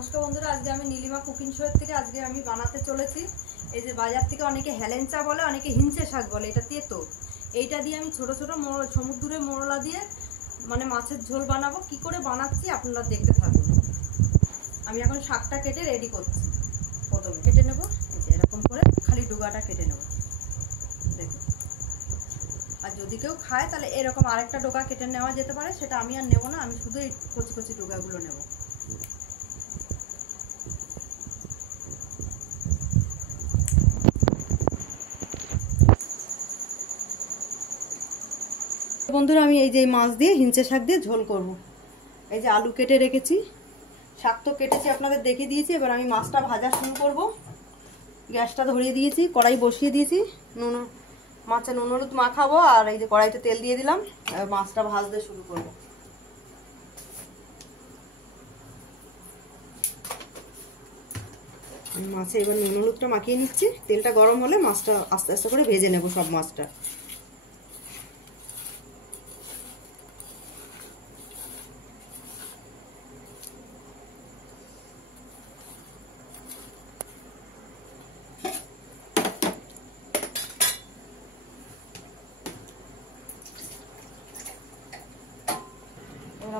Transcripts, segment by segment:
নমস্কার বন্ধুরা, আজকে আমি নীলিমা কুকিং শো থেকে আজকে আমি বানাতে চলেছি। এই যে বাজার থেকে অনেকে হেলেঞ্চা বলে, অনেকে হিঞ্চে শাক বলে, এটা তেতো। এইটা দিয়ে আমি ছোট ছোট সমুদ্রের মোরলা দিয়ে মানে মাছের ঝোল বানাবো। কি করে বানাচ্ছি আপনারা দেখতে থাকুন। আমি এখন শাকটা কেটে রেডি করছি। প্রথমে কেটে নেব, এই যে এরকম করে খালি ডুগাটা কেটে নেব দেখুন। আর যদি কেউ খায় তাহলে এরকম আরেকটা ডোকা কেটে নেওয়া যেতে পারে, সেটা আমি আর নেব না। আমি শুধু এই কচি কচি ডোকাগুলো নেব। বন্ধুরা, আমি এই যে মাছ দিয়ে হিঞ্চে শাক দিয়ে ঝোল করব। এই যে আলু কেটে রেখেছি, শাক তো কেটেছি আপনাদের দেখিয়ে দিয়েছি। এবার আমি মাছটা ভাজা শুরু করব। গ্যাসটা ধরিয়ে দিয়েছি, কড়াই বসিয়ে দিয়েছি। মাছে নুন হলুদ মাখাবো, আর এই যে কড়াইতে তেল দিয়ে দিলাম। এবার মাছটা ভাজতে শুরু করব। আমি মাছে এবার নুন হলুদটা মাখিয়ে নিচ্ছি। তেলটা গরম হলে মাছটা আস্তে আস্তে করে ভেজে নেব সব মাছটা।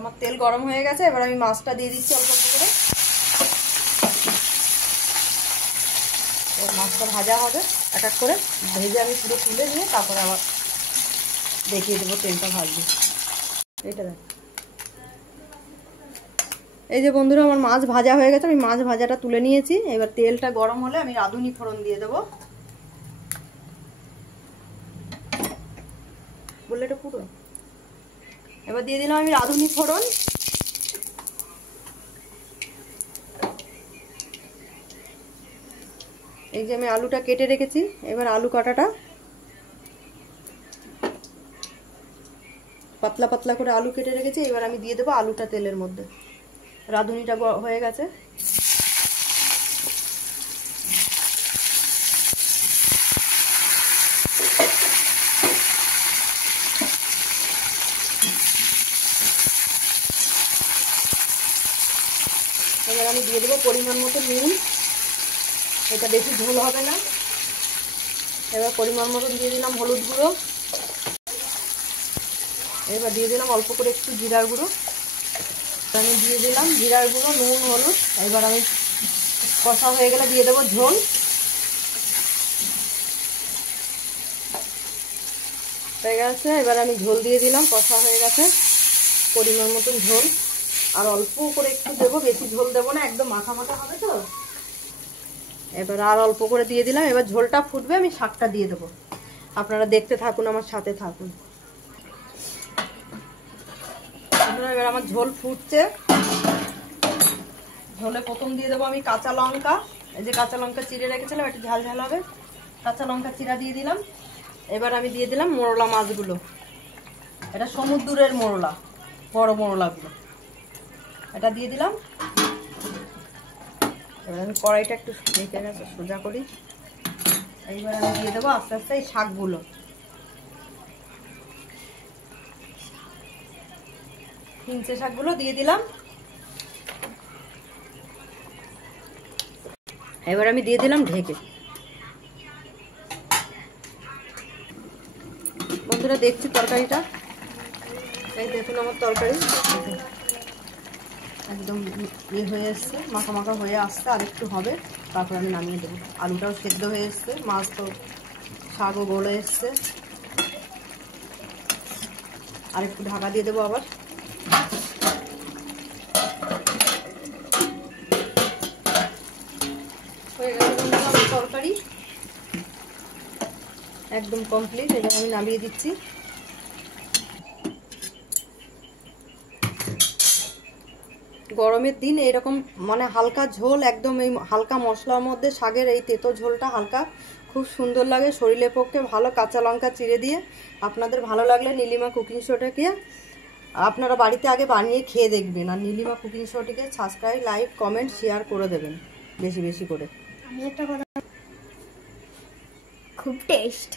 আমার তেল গরম হয়ে গেছে, এবার আমি মাছটা দিয়ে দিচ্ছি অল্প অল্প করে। মাছটা ভাজা হবে এক এক করে, ভেজে আমি পুরো তুলে নিয়ে তারপরে আবার দেখিয়ে দেবো তেলটা ভাজবে। এটা দেখ, এই যে বন্ধুরা আমার মাছ ভাজা হয়ে গেছে। আমি মাছ ভাজাটা তুলে নিয়েছি। এবার তেলটা গরম হলে আমি রাঁধুনি ফোড়ন দিয়ে দেবো। বললে এটা পুরো, এবার দিয়ে দিলাম আমি রাঁধুনি ফোড়ন। এই যে আমি আলুটা কেটে রেখেছি, এবার আলু কাটাটা পাতলা পাতলা করে আলু কেটে রেখেছি। এবার আমি দিয়ে দেবো আলুটা তেলের মধ্যে। রাঁধুনিটা হয়ে গেছে। এবার আমি দিয়ে দেবো পরিমাণ মতো নুন। এটা বেশি ঝোল হবে না। এবার পরিমাণ মতো দিয়ে দিলাম হলুদ গুঁড়ো। এবার দিয়ে দিলাম অল্প করে একটু জিরার গুঁড়ো। আমি দিয়ে দিলাম জিরার গুঁড়ো, নুন, হলুদ। এবার আমি কষা হয়ে গেলে দিয়ে দেবো ঝোল। হয়ে গেছে, এবার আমি ঝোল দিয়ে দিলাম। কষা হয়ে গেছে, পরিমাণ মতন ঝোল। আর অল্প করে একটু দেবো, বেশি ঝোল দেবো না, একদম মাখা মাখা হবে তো। এবার আর অল্প করে দিয়ে দিলাম। এবার ঝোলটা ফুটবে, আমি শাকটা দিয়ে দেবো। আপনারা দেখতে থাকুন, আমার সাথে থাকুন। এবার আমার ঝোল ফুটছে। ঝোলে প্রথম দিয়ে দেবো আমি কাঁচা লঙ্কা। এই যে কাঁচা লঙ্কা চিড়ে রেখেছিলাম, একটু ঝাল ঝাল হবে। কাঁচা লঙ্কা চিরা দিয়ে দিলাম। এবার আমি দিয়ে দিলাম মোরলা মাছগুলো। এটা সমুদ্রের মোরলা, বড় মোরলাগুলো। এটা দিয়ে দিলাম। এবার আমি কড়াইটা একটু রেখে গেছে, সোজা করি। এইবার আমি দিয়ে দেবো আস্তে আস্তে এই শাকগুলো। হিঞ্চে শাকগুলো দিয়ে দিলাম। এবার আমি দিয়ে দিলাম ঢেকে। বন্ধুরা দেখছি তরকারিটা, এই দেখুন আমার তরকারি একদম ইয়ে হয়ে এসছে, মাখা মাখা হয়ে আসছে। আর একটু হবে, তারপর আমি নামিয়ে দেবো। আলুটাও সেদ্ধ হয়ে এসছে, মাছ তো শাকও গলে এসছে। আর একটু ঢাকা দিয়ে দেবো আবার। হয়ে গেছে আমার তরকারি একদম কমপ্লিট। এবার আমি নামিয়ে দিচ্ছি। গরমের দিন এরকম মানে হালকা ঝোল, একদম এই হালকা মশলার মধ্যে শাকের এই তেতো ঝোলটা হালকা খুব সুন্দর লাগে, শরীরের পক্ষে ভালো। কাঁচা লঙ্কা চিড়ে দিয়ে। আপনাদের ভালো লাগলে নীলিমা কুকিং শোটাকে আপনারা বাড়িতে আগে বানিয়ে খেয়ে দেখবেন। আর নীলিমা কুকিং শোটিকে সাবস্ক্রাইব, লাইক, কমেন্ট, শেয়ার করে দেবেন বেশি বেশি করে। আমি একটা কথা, খুব টেস্ট।